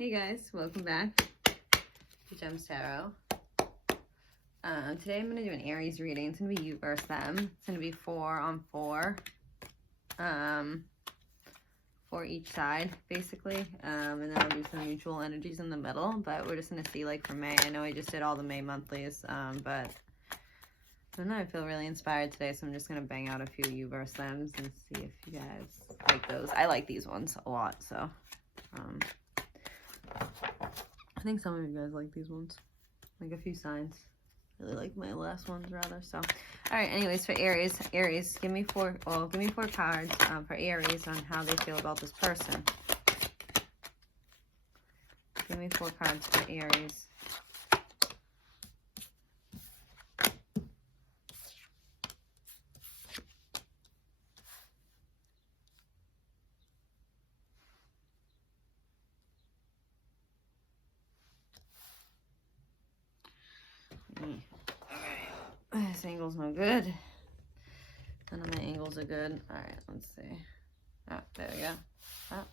Hey guys, welcome back to Gems Tarot. Today I'm going to do an Aries reading. It's going to be you versus them. It's going to be 4 on 4 for each side, basically. And then I'll do some mutual energies in the middle. But we're just going to see, like, for May. I know I just did all the May monthlies, but I don't know. I feel really inspired today, so I'm just going to bang out a few you versus thems and see if you guys like those. I like these ones a lot, so... I think some of you guys like these ones, like a few signs. Really like my last ones rather. So, all right. Anyways, for Aries, give me four cards for Aries on how they feel about this person. Give me 4 cards for Aries. This angle's no good. None of my angles are good. All right, let's see. Oh, there we go. Oh. All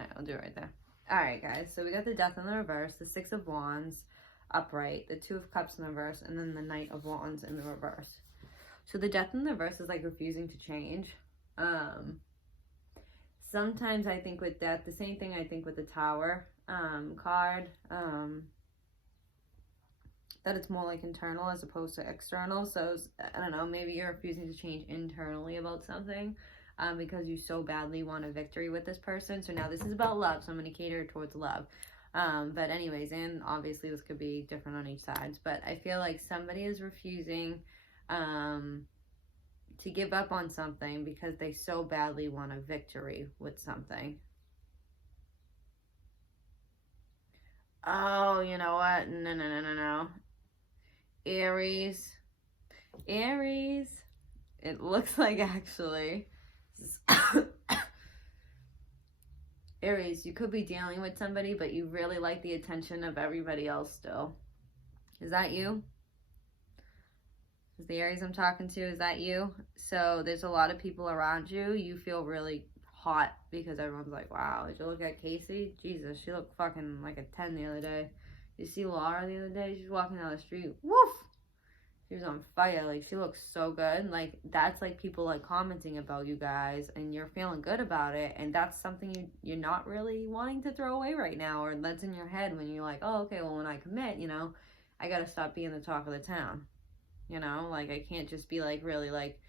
right, I'll do it right there. All right, guys. So we got the Death in the reverse, the 6 of Wands upright, the 2 of Cups in the reverse, and then the Knight of Wands in the reverse. So the Death in the reverse is like refusing to change. Sometimes I think with Death, the same thing I think with the Tower card. That it's more like internal as opposed to external. So, I don't know, maybe you're refusing to change internally about something because you so badly want a victory with this person. So now this is about love, so I'm going to cater towards love. But anyways, and obviously this could be different on each side. But I feel like somebody is refusing to give up on something because they so badly want a victory with something. Oh, you know what? No. Aries, it looks like actually, Aries, you could be dealing with somebody, but you really like the attention of everybody else still. Is that you? Is the Aries I'm talking to, is that you? So there's a lot of people around you. You feel really hot because everyone's like, wow, did you look at Casey? Jesus, she looked fucking like a 10 the other day. You see Laura the other day? She's walking down the street. Woof! She was on fire. Like, she looks so good. Like, that's like people like commenting about you guys and you're feeling good about it. And that's something you're not really wanting to throw away right now, or that's in your head when you're like, oh, okay, well, when I commit, you know, I got to stop being the talk of the town. You know, like, I can't just be like really like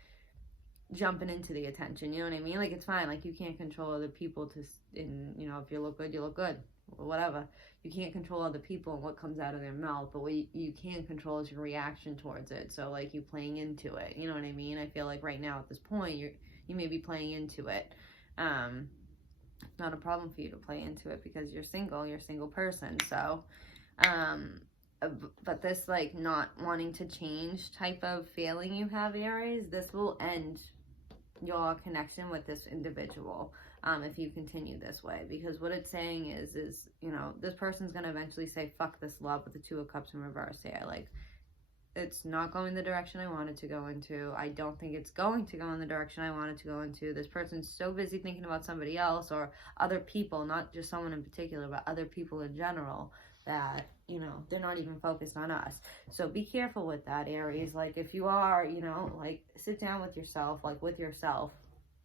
jumping into the attention. You know what I mean? Like, it's fine. Like, you can't control other people and you know, if you look good, you look good. Or whatever. You can't control other people and what comes out of their mouth, but what you can control is your reaction towards it. So like you playing into it, you know what I mean? I feel like right now at this point you may be playing into it. Not a problem for you to play into it because you're a single person. So but this like not wanting to change type of feeling you have, Aries, this will end your connection with this individual if you continue this way, because what it's saying is you know, this person's gonna eventually say fuck this love with the 2 of Cups in reverse. Yeah, like, it's not going the direction I wanted to go into. I don't think it's going to go in the direction I wanted to go into. This person's so busy thinking about somebody else or other people, not just someone in particular, but other people in general, that, you know, they're not even focused on us. So be careful with that, Aries. Like, if you are, you know, like, sit down with yourself, like, with yourself.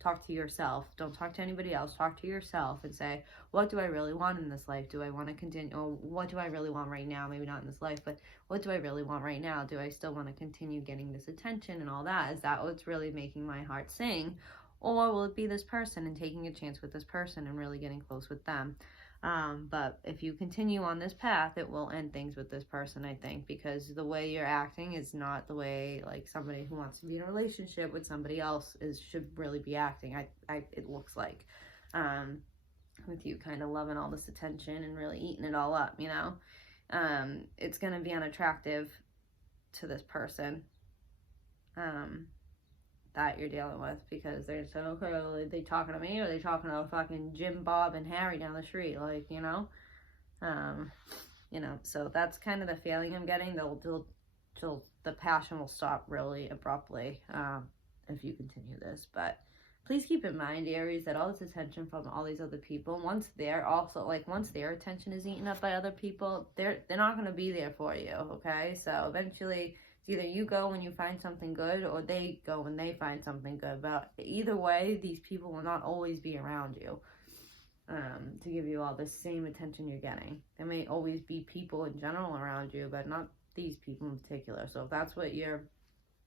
Talk to yourself. Don't talk to anybody else. Talk to yourself and say, what do I really want in this life? Do I want to continue? Or what do I really want right now? Maybe not in this life, but what do I really want right now? Do I still want to continue getting this attention and all that? Is that what's really making my heart sing? Or will it be this person and taking a chance with this person and really getting close with them? But if you continue on this path, it will end things with this person, I think, because the way you're acting is not the way like somebody who wants to be in a relationship with somebody else should really be acting. It looks like, with you kind of loving all this attention and really eating it all up, you know, it's going to be unattractive to this person, that you're dealing with, because they're saying, okay, well, are they talking to me or are they talking to fucking Jim, Bob, and Harry down the street? Like, you know, so that's kind of the feeling I'm getting. The passion will stop really abruptly if you continue this. But please keep in mind, Aries, that all this attention from all these other people, once they're also, like, once their attention is eaten up by other people, they're not going to be there for you, okay? So eventually, it's either you go when you find something good, or they go when they find something good. But either way, these people will not always be around you to give you all the same attention you're getting. There may always be people in general around you, but not these people in particular. So if that's what you're,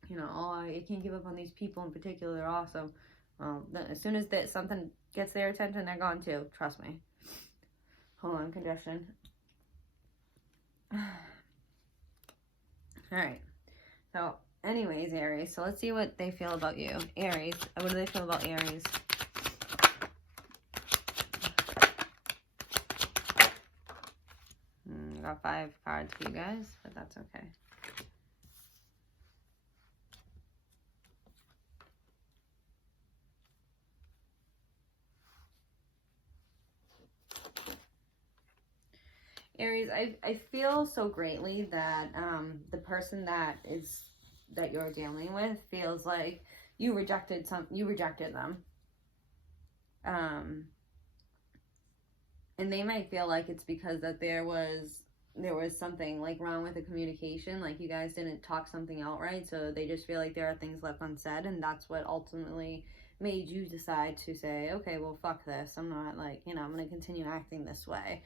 you know, oh, I can't give up on these people in particular, they're awesome. As soon as something gets their attention, they're gone too. Trust me. Hold on, congestion. All right. So, anyways, Aries. So let's see what they feel about you. Aries. What do they feel about Aries? I got 5 cards for you guys, but that's okay. Aries, I feel so greatly that the person that you're dealing with feels like you rejected them. And they might feel like it's because that there was something like wrong with the communication, like you guys didn't talk something out right, so they just feel like there are things left unsaid, and that's what ultimately made you decide to say, okay, well, fuck this, I'm not, like, you know, I'm gonna continue acting this way.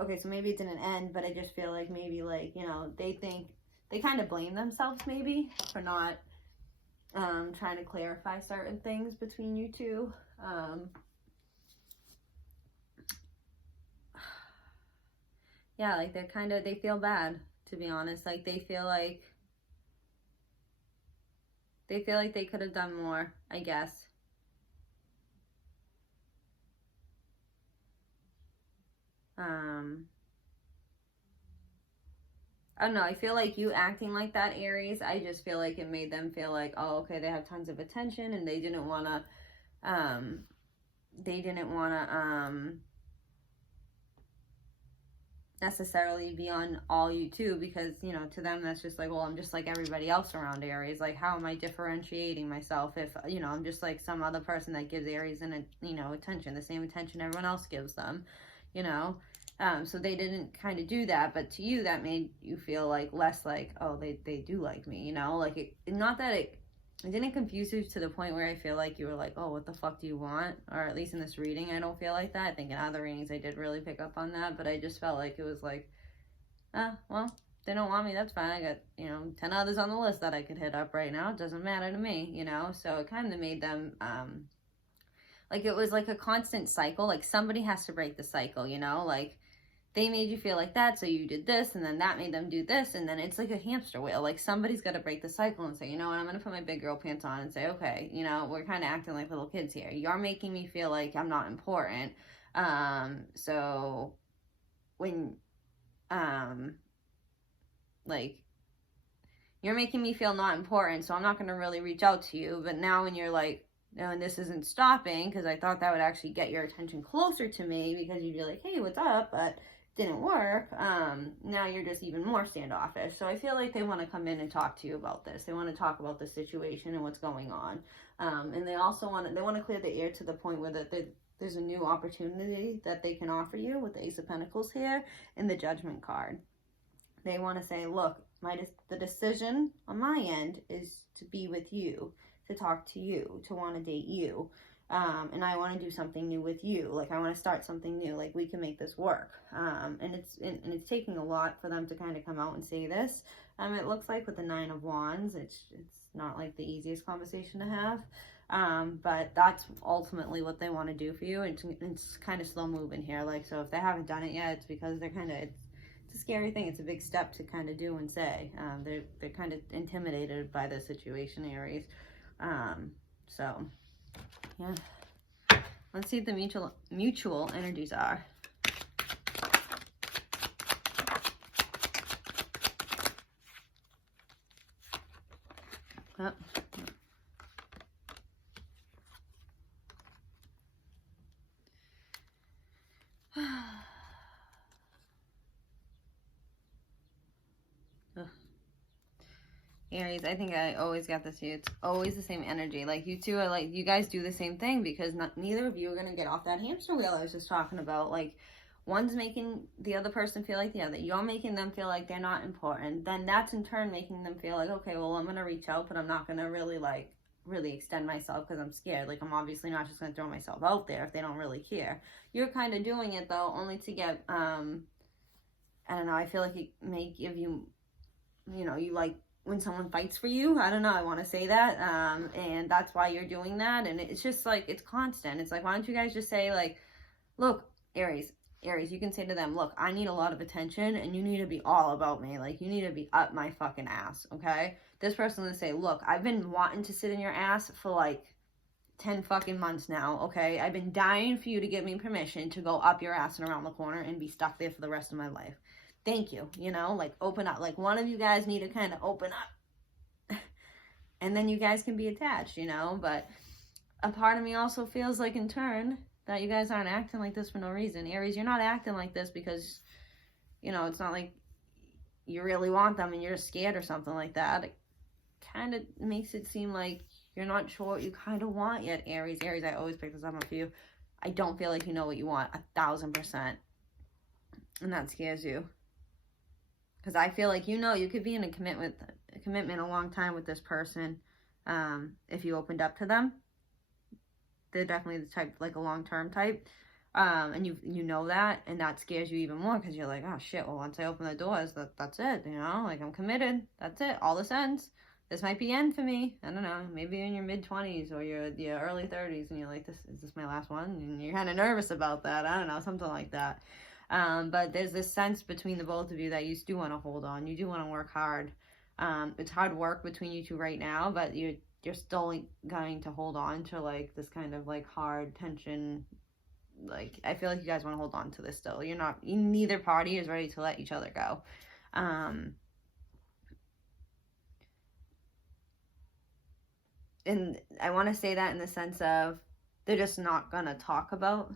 Okay, so maybe it didn't end, but I just feel like maybe, like, you know, they kind of blame themselves maybe for not trying to clarify certain things between you two. Yeah, like they feel bad, to be honest. Like they feel like they could have done more, I guess. I don't know. I feel like you acting like that, Aries, I just feel like it made them feel like, oh, okay, they have tons of attention, and they didn't want to, necessarily be on all you too, because, you know, to them that's just like, well, I'm just like everybody else around Aries. Like, how am I differentiating myself if, you know, I'm just like some other person that gives Aries attention, the same attention everyone else gives them, you know? So they didn't kind of do that, but to you that made you feel like less like, oh, they do like me, you know? Like, it didn't confuse you to the point where I feel like you were like, oh, what the fuck do you want? Or at least in this reading, I don't feel like that. I think in other readings I did really pick up on that, but I just felt like it was like, well, they don't want me, that's fine. I got, 10 others on the list that I could hit up right now. It doesn't matter to me, you know? So it kind of made them, like it was like a constant cycle. Like somebody has to break the cycle, you know? Like, they made you feel like that, so you did this, and then that made them do this, and then it's like a hamster wheel. Like, somebody's got to break the cycle and say, you know what, I'm going to put my big girl pants on and say, okay, you know, we're kind of acting like little kids here. You're making me feel like I'm not important. So when, like, you're making me feel not important, so I'm not going to really reach out to you. But now when you're like, no, and this isn't stopping, because I thought that would actually get your attention closer to me, because you'd be like, hey, what's up? But didn't work. Now you're just even more standoffish. So I feel like they want to come in and talk to you about this. They want to talk about the situation and what's going on. And they also want to clear the air to the point where there's a new opportunity that they can offer you with the Ace of Pentacles here and the Judgment card. They want to say, look, the decision on my end is to be with you, to talk to you, to want to date you. And I want to do something new with you. Like, I want to start something new. Like, we can make this work. And it's taking a lot for them to kind of come out and say this. It looks like with the 9 of Wands, it's not like the easiest conversation to have. But that's ultimately what they want to do for you. It's kind of slow moving here. Like, so if they haven't done it yet, it's because they're kind of, it's a scary thing. It's a big step to kind of do and say. They're kind of intimidated by the situation, Aries. So yeah, let's see what the mutual energies are. Oh. Aries, I think I always got this to you. It's always the same energy. Like, you two are like, you guys do the same thing because neither of you are going to get off that hamster wheel I was just talking about. Like, one's making the other person feel like the other. You're making them feel like they're not important. Then that's in turn making them feel like, okay, well, I'm going to reach out, but I'm not going to really extend myself because I'm scared. Like, I'm obviously not just going to throw myself out there if they don't really care. You're kind of doing it, though, only to get, I don't know, I feel like it may give you, you like when someone fights for you. I don't know, I want to say that. And that's why you're doing that. And it's just like, it's constant. It's like, why don't you guys just say, like, look, Aries, you can say to them, look, I need a lot of attention and you need to be all about me. Like, you need to be up my fucking ass, okay? This person will say, look, I've been wanting to sit in your ass for like 10 fucking months now, okay? I've been dying for you to give me permission to go up your ass and around the corner and be stuck there for the rest of my life. Thank you, like, open up. Like, one of you guys need to kind of open up. And then you guys can be attached, But a part of me also feels like, in turn, that you guys aren't acting like this for no reason. Aries, you're not acting like this because, it's not like you really want them and you're just scared or something like that. It kind of makes it seem like you're not sure what you kind of want yet, Aries. Aries, I always pick this up for you. I don't feel like you know what you want 1,000%. And that scares you. Because I feel like, you could be in a commitment a long time with this person if you opened up to them. They're definitely the type, like a long-term type. And you know that, and that scares you even more because you're like, oh shit, well, once I open the doors, that's it, like, I'm committed. That's it. All this ends. This might be end for me. I don't know. Maybe in your mid-20s or your early 30s, and you're like, is this my last one? And you're kind of nervous about that. I don't know, something like that. But there's this sense between the both of you that you do want to hold on. You do want to work hard. It's hard work between you two right now, but you're still going to hold on to, like, this kind of, like, hard tension. Like, I feel like you guys want to hold on to this still. Neither party is ready to let each other go. And I want to say that in the sense of they're just not going to talk about,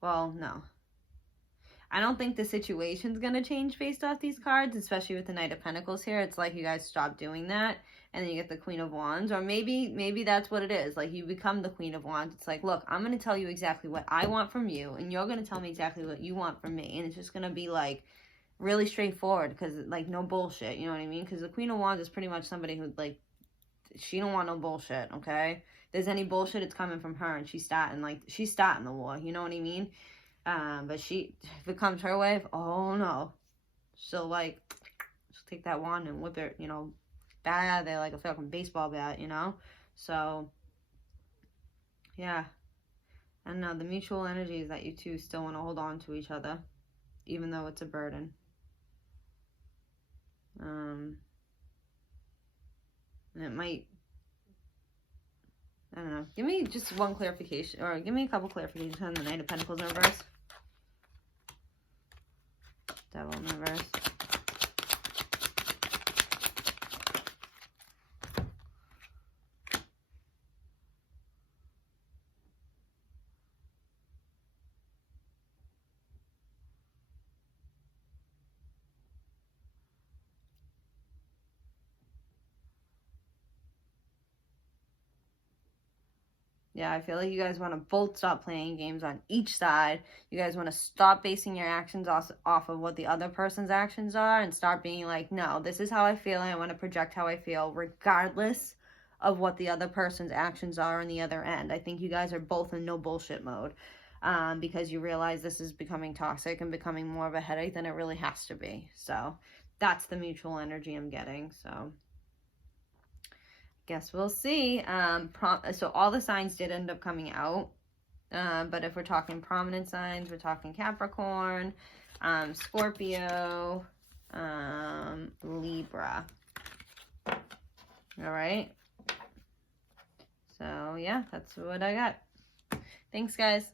well, no. I don't think the situation's going to change based off these cards, especially with the Knight of Pentacles here. It's like you guys stop doing that, and then you get the Queen of Wands. Or maybe that's what it is. Like, you become the Queen of Wands. It's like, look, I'm going to tell you exactly what I want from you, and you're going to tell me exactly what you want from me. And it's just going to be, like, really straightforward because, like, no bullshit. You know what I mean? Because the Queen of Wands is pretty much somebody who, like, she don't want no bullshit, okay? If there's any bullshit, it's coming from her, and she's starting the war. You know what I mean? But if it comes her way, oh no, she'll take that wand and whip it, bat out of there like a fucking baseball bat, So, yeah. I don't know, the mutual energy is that you two still want to hold on to each other, even though it's a burden. And it might, I don't know. Give me just one clarification, or give me a couple clarifications on the Knight of Pentacles in reverse. Devil in reverse. Yeah, I feel like you guys want to both stop playing games on each side. You guys want to stop basing your actions off of what the other person's actions are and start being like, no, this is how I feel, and I want to project how I feel regardless of what the other person's actions are on the other end. I think you guys are both in no bullshit mode because you realize this is becoming toxic and becoming more of a headache than it really has to be. So that's the mutual energy I'm getting, so... Guess we'll see. So all the signs did end up coming out. But if we're talking prominent signs, we're talking Capricorn, Scorpio, Libra. All right. So, yeah, that's what I got. Thanks, guys.